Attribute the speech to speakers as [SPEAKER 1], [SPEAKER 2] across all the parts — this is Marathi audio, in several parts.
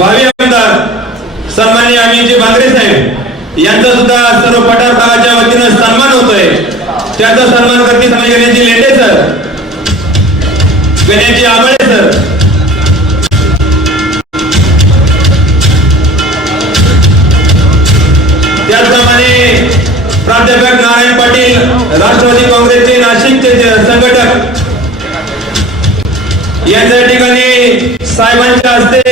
[SPEAKER 1] भावी आमदार सन्मान्य अमितजी भाकरे साहेब यांचा सुद्धा सर्व पठार भागाच्या वतीनं सन्मान होतोय. त्यांचा सन्मान करते समाज गणेशजी लेंडे सर गणेशजी आंबळे सर. त्याचप्रमाणे प्राध्यापक नारायण पाटील राष्ट्रवादी काँग्रेसचे नाशिकचे संघटक यांच्या ठिकाणी साहेबांच्या हस्ते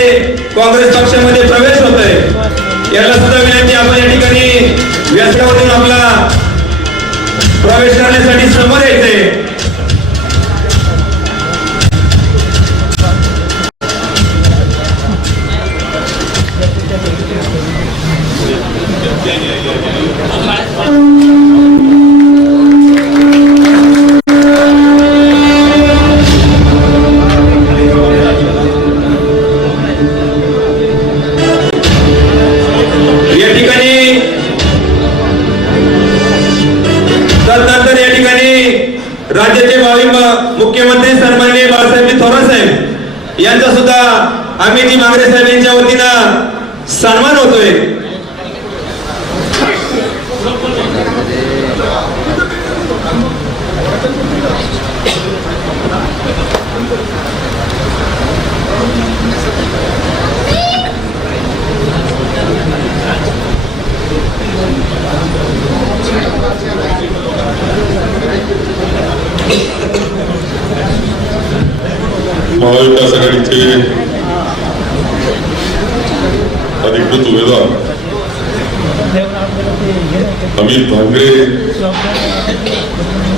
[SPEAKER 1] काँग्रेस पक्षामध्ये प्रवेश होतोय. याला सुद्धा विनंती आपण या ठिकाणी व्यासपीठावरून आपला प्रवेश करण्यासाठी समोर यायचंय.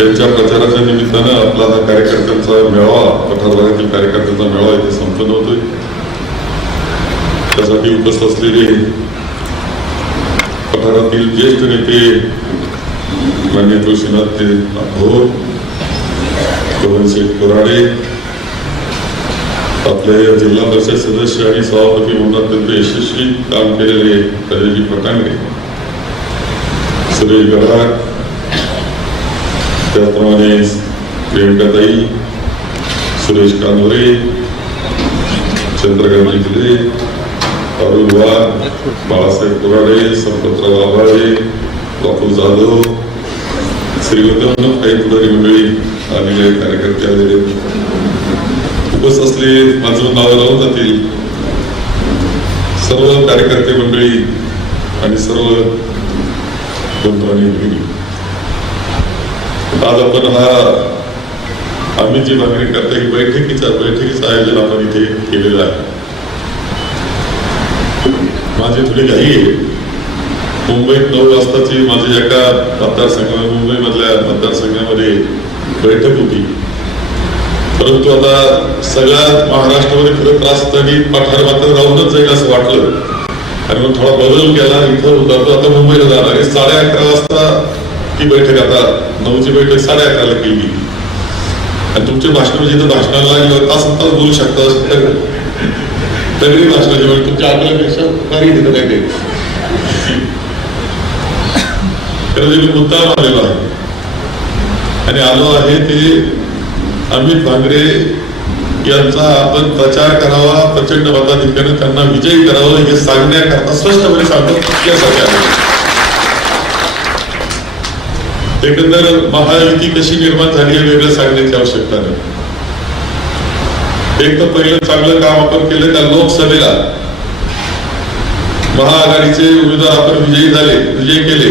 [SPEAKER 2] त्यांच्या प्रचाराच्या निमित्तानं आपला हा कार्यकर्त्यांचा मेळावा पठारभागातील कार्यकर्त्यांचा मेळावा इथे संपन्न होतोय. त्यासाठी उपस्थित असलेले पठारातील ज्येष्ठ नेते मान्य जोशीनाथ ते भोर पवनशेठ कोराडे आपले जिल्हा परिषद सदस्य आणि सभापती म्हणून अत्यंत यशस्वी काम केलेले राजाजी फटांगरे सुरेश गडाख त्याचप्रमाणे प्रियंकाताई सुरेश कानोरे चंद्रकांत जिल्हे अरुण वाघ बाळासाहेब कुराडे संपतराव आभाळे बापू जाधव श्रीमंत काही पुढारी मंडळी आलेले कार्यकर्ते आलेले उपस असले माझं नाव राहून जातील. सर्व कार्यकर्ते मंडळी आणि सर्व बंधू आणि आज आपण हा आम्ही जी मागणी करता ही बैठकीचा बैठकीचं आयोजन आपण इथे केलेलं आहे. माझी थोडी घाई आहे. मुंबईत नऊ वाजताची माझी एका मतदारसंघामध्ये मुंबईमधल्या मतदारसंघामध्ये बैठक होती. परंतु आता सगळ्या महाराष्ट्रामध्ये खरं त्रास तरी पठार मात्र राहूनच जाईल असं वाटलं. आणि मग थोडा बदल केला इथं उतरतो आता मुंबईला जाणार आहे. साडे अकरा वाजता ही बैठक आता नऊची बैठक साडे अकराला केली. आणि तुमचे भाषण म्हणजे भाषणाला लागल्यावर तास तास बोलू शकता तरी भाषणाची वेळ तुमच्या आपल्यापेक्षा काही तिथं काय ते खरं मी मुद्दाम आलेलो आहे आणि आलो आहे ते अमित भांगरे यांचा आपण प्रचार करावा प्रचंड मताधिक्याने त्यांना विजयी करावं हे सांगण्याकरता स्पष्टपणे सांगतो. यासाठी आलो. एकंदर महायुती कशी निर्माण झाली आहे वेगळं सांगण्याची आवश्यकता नाही. एक तर पहिलं चांगलं काम आपण केलं त्या लोकसभेला. महाआघाडीचे उमेदवार आपण विजयी झाले विजयी केले.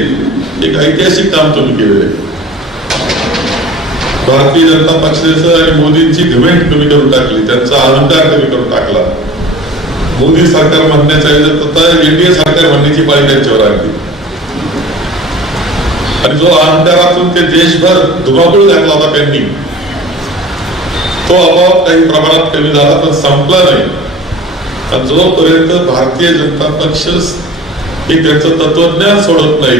[SPEAKER 2] एक ऐतिहासिक काम तुम्ही केलेलं आहे. भारतीय जनता पक्षाचं आणि मोदींची घमेंट कमी करून टाकली त्यांचा अहंकार कमी करून टाकला. मोदी सरकार म्हणण्याच्या एनडीए सरकार म्हणण्याची पाळी त्यांच्यावर आणली. आणि जो अंधारातून ते देशभर धुमाकूळ घातला होता त्यांनी तो अभाव काही प्रमाणात कमी झाला पण संपला नाही. आणि जोपर्यंत भारतीय जनता पक्ष हे त्यांचं तत्वज्ञान सोडत नाही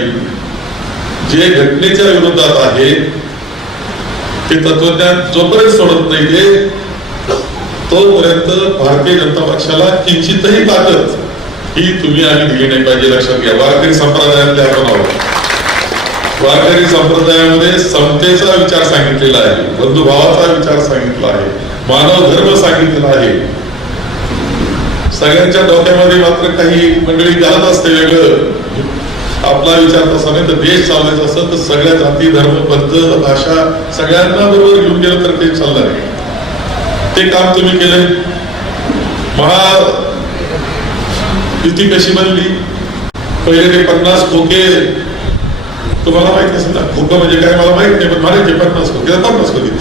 [SPEAKER 2] जे घटनेच्या विरोधात आहे ते तत्वज्ञान जोपर्यंत सोडत नाही ते तोपर्यंत भारतीय जनता पक्षाला किंचितही ताकद ही तुम्ही आम्ही दिली नाही पाहिजे लक्षात घ्या. वारकरी संप्रदायातले आपण आहोत. वारकरी संप्रदायामध्ये समतेचा विचार सांगितलेला आहे बंधुभावाचा विचार सांगितला आहे मानव धर्म सांगितलेला आहे. सगळ्यांच्या डोक्यामध्ये मात्र काही मंडळी घालत असते वेगळं. आपला विचार तसा नाही तर देश चालवायचा असत तर सगळ्या जाती धर्म पद्धत भाषा सगळ्यांना बरोबर घेऊन गेलं तर ते चालणार आहे. ते काम तुम्ही केलंय. महा युती कशी बनली? पहिले ते पन्नास खोके तुम्हाला माहीत असेल ना खोकं म्हणजे काय मला माहीत नाही पण म्हणायचे पन्नास खोके पन्नास खोके.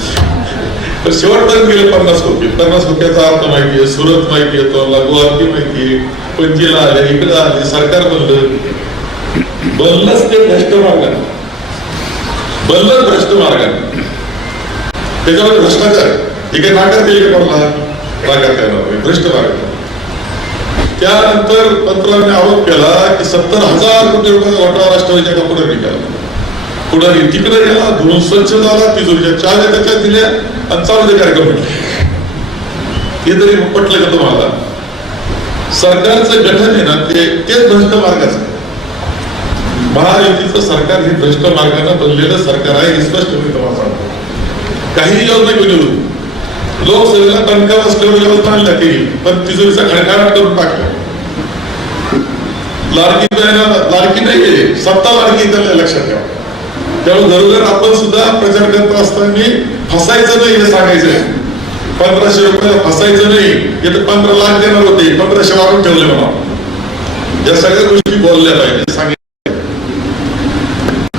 [SPEAKER 2] तर शेवटपर्यंत गेले पन्नास खोके. पन्नास खोक्याचा अर्थ माहितीये सुरत माहिती येतो गुवाहाटी माहितीये पणजीला आले इकडे आले सरकार बनलं. बनलंच ते भ्रष्ट मार्गाने. बनलं भ्रष्ट मार्गाने. त्याच्यावर भ्रष्टाचार हे काय नाकारता येईल का मला नाकारता भ्रष्ट मार्ग त्यानंतर पंतप्रधानांनी आरोप केला की सत्तर हजार कोटी रुपये घोटाळा राष्ट्रवादीच्या कंपनीने केला पुढे तिकडे गेला धुवून स्वच्छ झाला तिजोरीच्या चार त्याच्यात दिल्या आणि चालू दे कार्यक्रम म्हटले. हे तरी पटलं का तुम्हाला सरकारचं गठन आहे ना ते तेच भ्रष्ट मार्गाचं महायुतीचं सरकार हे भ्रष्ट मार्गाने बनलेलं सरकार आहे हे स्पष्ट मी तुम्हाला सांगतो. काही योजना केली होती. लोकसभेला टणका बसल्यावर योजना आणल्या केली पण तिजोरीचा खडकाट करून टाकला. लाडकी लाडकी नाही सत्ता लाडकी त्याला लक्षात ठेवा. त्यामुळे घरोघर आपण सुद्धा प्रचार करत असताना फसायचं नाही हे सांगायचं आहे. पंधराशे रुपयाला फसायचं नाही हे तर पंधरा लाख देणार होते पंधराशे वाढून ठेवले मला या सगळ्या गोष्टी बोलल्या पाहिजे सांगितलं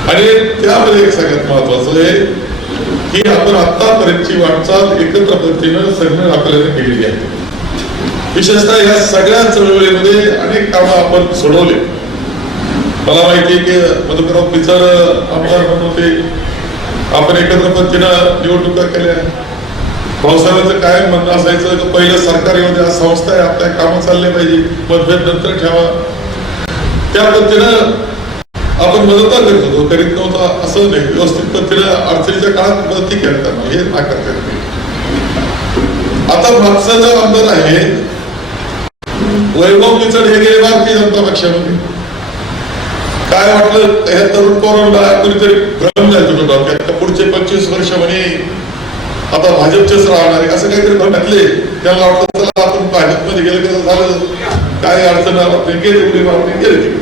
[SPEAKER 2] आणि त्यामध्ये एक सगळ्यात महत्वाचं आहे ही आपण आतापर्यंतची वाटचाल एकत्र पद्धतीनं सगळं आपल्याला केलेली आहे. विशेषतः या सगळ्या चळवळीमध्ये अनेक कामं आपण सोडवले. मला माहिती आहे की मधुकराव पिचर आमदार म्हणून होते. आपण एकत्र पद्धतीनं निवडणुका केल्या. भाऊसाहेबांचं काय म्हणणं असायचं की पहिलं सरकार येऊ द्या संस्था आहे आपल्या कामं चालले पाहिजे मतभेद नंतर ठेवा. त्या पद्धतीनं आपण मदत करत होतो करीत नव्हता असं नाही व्यवस्थित पद्धतीने अडचणीच्या काळात मदती केली हे नाकारता येत आता मागचा जो आमदार आहे. वैभव पिचड हे गेले भारतीय जनता पक्षामध्ये. काय वाटलं? ह्या तरुण पोरांना कुणीतरी भ्रम झाला तुझ्या डोक्यात? पुढचे पंचवीस वर्ष म्हणे आता भाजपचेच राहणार आहे. असं काहीतरी भ्रम घातले त्यांना वाटलं चला आपण भाजपमध्ये गेलं कसं झालं. काय अडचण आपण गेले उडी मारून गेले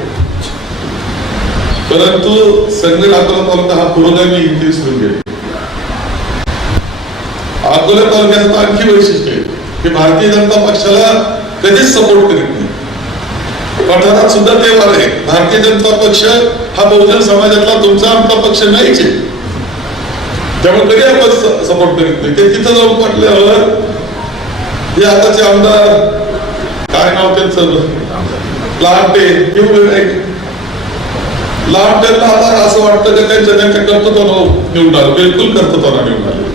[SPEAKER 2] परंतु संजय अकोला तालुका हा पुरोगामी इथे सुरू केली. अकोला तालुक्याचं आणखी वैशिष्ट्य आहे की भारतीय जनता पक्षाला कधीच सपोर्ट करीत नाही. पठारात सुद्धा ते वार आहे भारतीय जनता पक्ष हा बहुजन समाजातला तुमचा आमचा पक्ष नाहीच आहे. त्यामुळे कधी आपण सपोर्ट करीत नाही? ते तिथं जाऊन म्हटल्यावर हे आताचे आमदार काय नाव त्यांचं? प्लांट आहे लाभ त्यांना आता असं वाटतं की त्यांच्या त्यांच्या कर्तृत्वानं निवडून आलं. बिलकुल कर्तृत्वानं निवडून आले.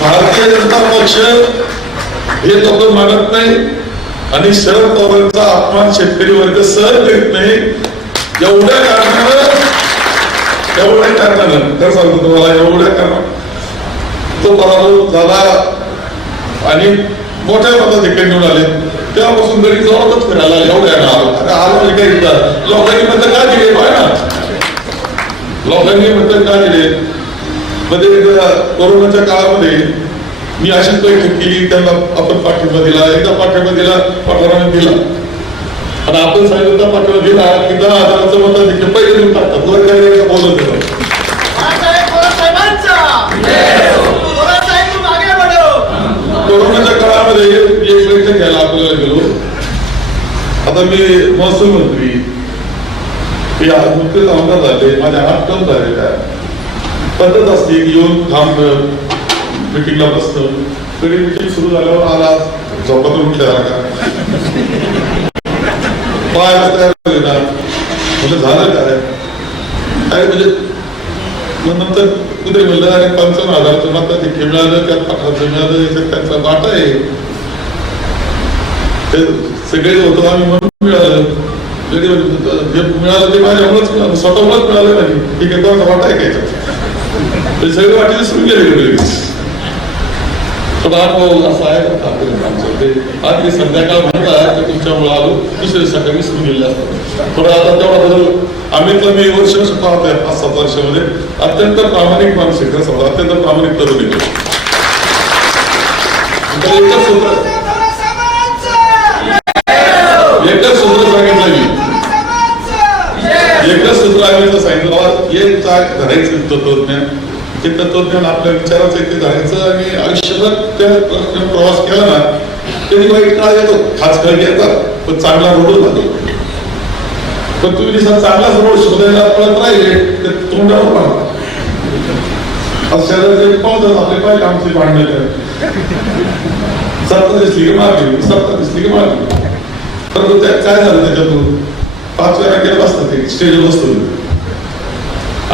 [SPEAKER 2] भारतीय जनता पक्ष हे लोक मानत नाही आणि शरद पवारांचा अपमान शेतकरी वर्ग सहन करीत नाही. एवढ्या कारणानं एवढ्या कारणानं काय सांगतो तुम्हाला एवढ्या कारण तो पराभव झाला आणि मोठ्या मतात इकडे निवडून आले. तेव्हापासून घरी जवळच फिरायला एवढ्या अरे आलो म्हणजे इथं? लोकांनी मत का दिले पाय ना. लोकांनी मत का दिले मध्ये एकदा कोरोनाच्या काळामध्ये मी अशीच बैठक केली त्यांना आपण पाठिंबा दिला एकदा पाठिंबा दिला पठाराने दिला. आणि आपण सांगितलं पाठिंबा दिला की दहा हजाराचं मत देखील पहिले देऊन टाकतात वर काही बोलत नाही.
[SPEAKER 3] बाळासाहेब बोरासाहेबांचा बोरासाहेब तू मागे बढो
[SPEAKER 2] कोरोनाच्या काळामध्ये एक बैठक घ्यायला आपल्याला गेलो आता मी महसूल मंत्री हे आज नुकतेच आमदार झाले माझ्या हात कम झाले काय पद्धत असते येऊन थांबणं मिटिंगला बसणं. तरी मिटिंग सुरू झाल्यावर आला झोपातून उठल्या का तयार ना म्हणजे झालं काय काय म्हणजे मग नंतर कुठे म्हणलं आणि पंचावन्न हजारचं मत ते मिळालं त्यात पाठाचं मिळालं त्यांचा वाटा आहे. ते सगळे होतो आम्ही मिळालं जे मिळालं ते माझ्यामुळेच मिळालं. म्हणजे स्वतःमुळेच मिळालं नाही. ठीक घेताना वाटा ऐकायचं ते सगळे वाटेल सुरू केले लगेच. हो, असा आहे आमचं. ते आज ते संध्याकाळ म्हणत की तुमच्यामुळे आलो. दुसऱ्या सकाळी सुरू गेले असतात थोडं आता तेवढा बदल. अमितला मी वर्ष पाहतोय पाच सात वर्षामध्ये अत्यंत प्रामाणिक माणूस आहे अत्यंत प्रामाणिक तरुण आहे तर एकच सूत्र सांगितलं मी. एकच सूत्र आम्ही सांगितलं. बाबा एक काय धरायचं तत्वज्ञान? ते तत्वज्ञान आपल्या विचाराचं आहे ते धरायचं आणि आयुष्यभर त्या प्रवास केला ना तरी वाईट काळ येतो. खास काळ येतात पण चांगला रोड जातो पण तुम्ही जसा चांगलाच रोड शोधायला पळत राहिले तर तोंडावर पडा आज शेजारचे पाहतात आपले पाहिजे आमचे भांडण सत्ता दिसली की मारली सत्ता दिसली की मारली परंतु त्यात काय झालं त्याच्यातून? पाच वेळा गेलं असतं ते स्टेजवर बसतो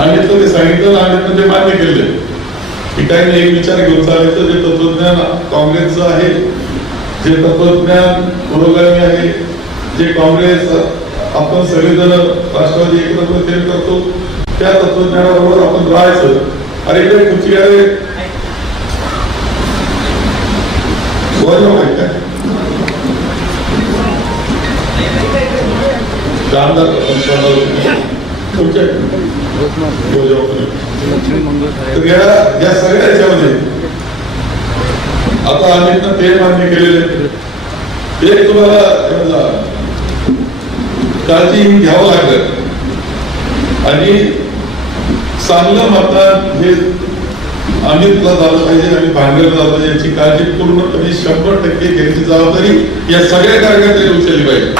[SPEAKER 2] आणि ते सांगितलं आणि ते मान्य केले. की काही नाही एक विचार घेऊन चालायचं जे तत्वज्ञान काँग्रेसचं आहे जे तत्वज्ञान पुरोगामी आहे जे काँग्रेस आपण सगळेजण राष्ट्रवादी एकत्र ते करतो त्या तत्वज्ञानाबरोबर आपण राहायचं. अरे इकडे खुर्ची अरे बोलायला माहिती आहे. कामदार खुर्च्या तर या या सगळ्या याच्यामध्ये आता आम्ही ते मान्य केलेले आहेत. एक तुम्हाला काळजी घ्यावं लागलं. आणि चांगलं मतदान हे अमितला झालं पाहिजे आणि भांडवल झालं पाहिजे याची काळजी पूर्णपणे शंभर टक्के घ्यायची जबाबदारी या सगळ्या कार्यकर्त्यांनी उचलली पाहिजे.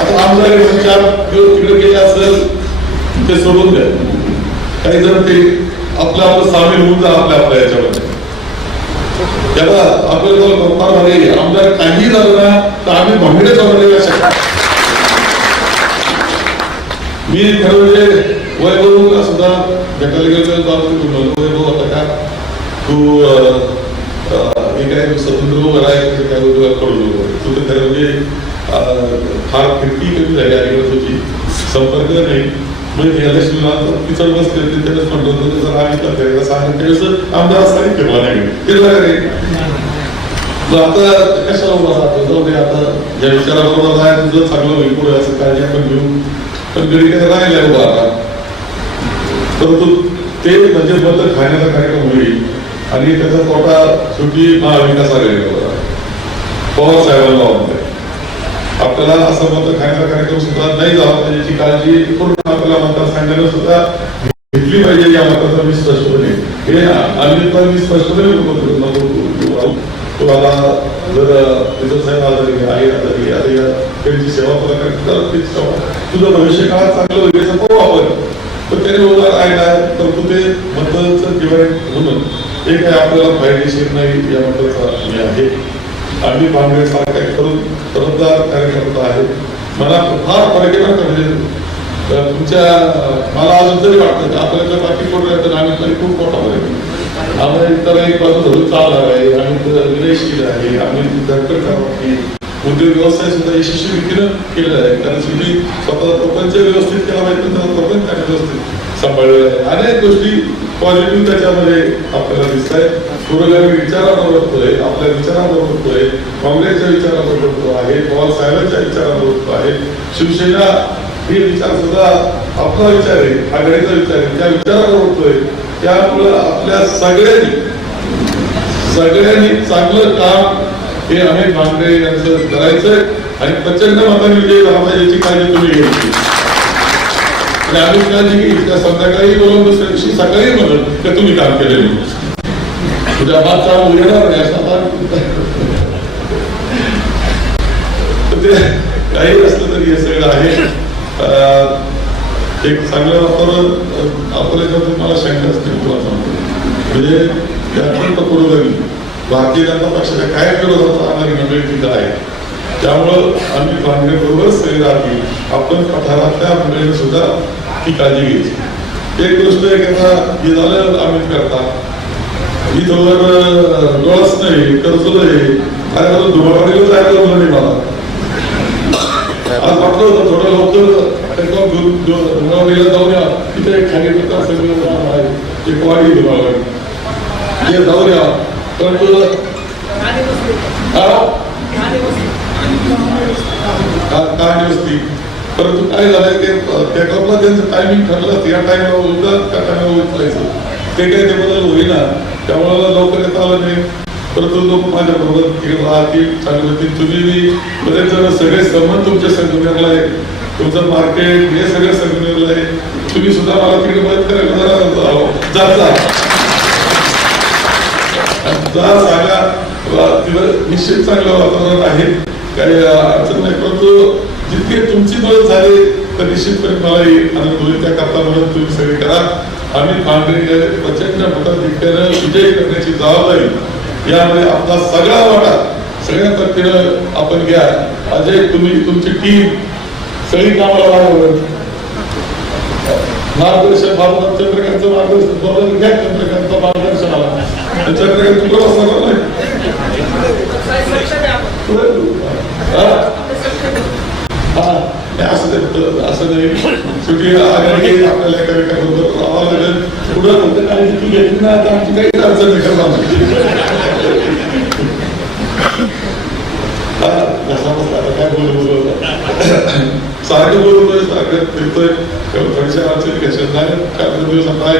[SPEAKER 2] आता आमदार चार दिवस तिकडे गेले असेल ते सोडून द्या काही जर ते आपलं आपलं सामील होऊन जा आपल्या आपल्या याच्यामध्ये. त्याला आपल्याला गप्पा झाले आमदार काही झालं ना तर आम्ही भांगडे चालवले शकतो मी खरं म्हणजे वैभवला सुद्धा भेटायला गेलो जाऊन तू वैभव आता का? तू अं, अं, हे काय स्वतंत्र उभं आहे काय उभं करू नको. तू तर खरं म्हणजे फार फिरकी कमी झाली आणि संपर्क नाही. म्हणजे याला शिवला बस करते त्यालाच म्हणतो होतो जर आम्ही तर त्याला सांगितलं त्यावेळेस आमदार नाही फिरला का आता कशाला उभा राहतो? जाऊ दे आता विचाराबरोबर तुझं चांगलं होईल पुढे असं काळजी आपण घेऊ. पण गडी कसं राहिलाय उभा आता परंतु ते म्हणजे बदल खाण्याचा कार्यक्रम होईल. आणि त्याचा तोटा शेवटी महाविकास आघाडीला पवार साहेबांना वाटतंय. आपल्याला असं मत खाण्याचा कार्यक्रम सुद्धा नाही झाला त्याची काळजी पूर्ण आपल्याला मतदारसंघाने सुद्धा घेतली पाहिजे या मताचा मी स्पष्टपणे हे आम्ही मी स्पष्टपणे नको- तुम्हाला जर रिझल्ट साहेब आजारी आहे आजारी आहे या त्यांची सेवा तुला तर तीच सेवा. तुझं भविष्य काळात चांगलं होईल याचं पाहू आपण पण त्याने उदार आहे ना परंतु ते मतदारचं डिवाइड म्हणून हे काय आपल्याला फायदेशीर नाही या मताचा हे आहे. आम्ही काँग्रेस काय करून तरफदार कार्यकर्ता आहे मला फार पर्यटन आहे म्हणजे तुमच्या मला अजून तरी वाटतं की आपल्याला बाकी कोण राहतं आम्ही तरी खूप मोठा पर्यटन आम्ही तर एक बाजू धरून चालणार आहे आम्ही तर आहे. आम्ही धडपड करणार उद्योग व्यवसाय सुद्धा यशस्वी रीतीनं केलेला आहे. कारण तुम्ही स्वतः प्रपंच व्यवस्थित केला पाहिजे पण प्रपंच व्यवस्थित सांभाळलेला आहे. अनेक गोष्टी पॉझिटिव्ह त्याच्यामध्ये आपल्याला दिसत आहे पुरोगामी विचाराबरोबर बघतोय आपल्या विचाराबरोबर बघतोय काँग्रेसच्या विचाराबरोबर बघतो आहे पवार साहेबांच्या विचाराबरोबर बघतो आहे शिवसेना हे विचार सुद्धा आपला विचार आहे आघाडीचा विचार आहे. त्या विचाराबरोबर बघतोय त्यामुळं आपल्या सगळ्यांनी सगळ्यांनी चांगलं काम हे अनेक भांडे यांचं करायचंय. आणि प्रचंड मताने विजय झाला याची काळजी तुम्ही घ्यायची आणि काळजी घेईल त्या संध्याकाळी बोलून दुसऱ्या दिवशी सकाळी म्हणून की तुम्ही काम केलेलं. तुझ्या हा काम उघडणार नाही असं ते काही असलं तरी हे सगळं आहे. एक चांगलं वातावरण अं, आपल्या याच्यातून मला शंका असते तुला सांगतो म्हणजे हे अत्यंत पुरोगामी भारतीय जनता पक्षाच्या काय विरोधात राहणारी मंडळी तिथं आहे. त्यामुळं आम्ही काँग्रेस बरोबर सगळी राहतील आपण पठारातल्या मंडळीने सुद्धा ती काळजी घ्यायची एक गोष्ट आहे की आता हे झालं आम्ही करता मी तोवर डोळाच नाही कर्ज नाही काय झालं धुमाकडे जायला जमलं नाही मला आज वाटलं होतं थोडं लवकर जाऊन या तिथे खाली सगळं आहे एक वाडी धुमाकडे हे जाऊन या परंतु हा का- कहाणी असती परंतु काय झालंय ते त्या त्यांचं टायमिंग ठरलं या टाइमला उद्या त्या टाइमला उचलायचं. ते काही ते बदल होईना. त्यामुळे मला लवकर येता आलं नाही. परंतु लोक माझ्याबरोबर राहतील चांगले होतील. तुम्ही बरेच जण सगळे संबंध तुमच्या संगमेरला आहे तुमचं मार्केट हे सगळं संगमेरला आहे. तुम्ही सुद्धा मला तिकडे मदत करायला जरा जा सांगा. तिथं निश्चित चांगलं वातावरण आहे. काही अडचण नाही. परंतु जितके तुमची मदत झाली तर निश्चितपणे मला येईल आनंद होईल त्या करता मदत तुम्ही सगळी करा. आम्ही पांढरे प्रचंड मताधिक्यानं विजय करण्याची जबाबदारी यामध्ये आपला सगळा वाटा सगळ्या तर्फेनं आपण घ्या. अजय तुम्ही तुमची टीम सगळी कामाला वाढवलं मार्गदर्शन भावनाथ चंद्रकांतचं मार्गदर्शन. बरोबर घ्या चंद्रकांतचं मार्गदर्शन आला चंद्रकांत तुला? हा, नाही, असं नाही, असं नाही. शेवटी आपल्याला पुढं घेतली ना आमची अडचण नाही करणार काय बोलू बोलू सारखं बोलतोय सारखं फिरतोय. कशात नाही दिवस आता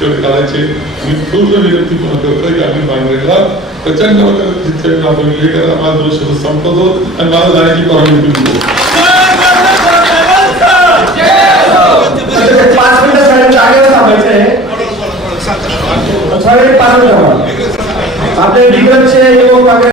[SPEAKER 2] तेवढे काढायचे मी पूर्ण विनंती पुन्हा करतोय की आम्ही बांधलेला प्रचंड आपण हे करा. माझा दोष आणि मला जाण्याची परवानगी दिली
[SPEAKER 4] पाच मिनिटं साडे जागेवर थांबायचं आहे साडे पाच मिनिटं आपले डिग्रजचे युवक वगैरे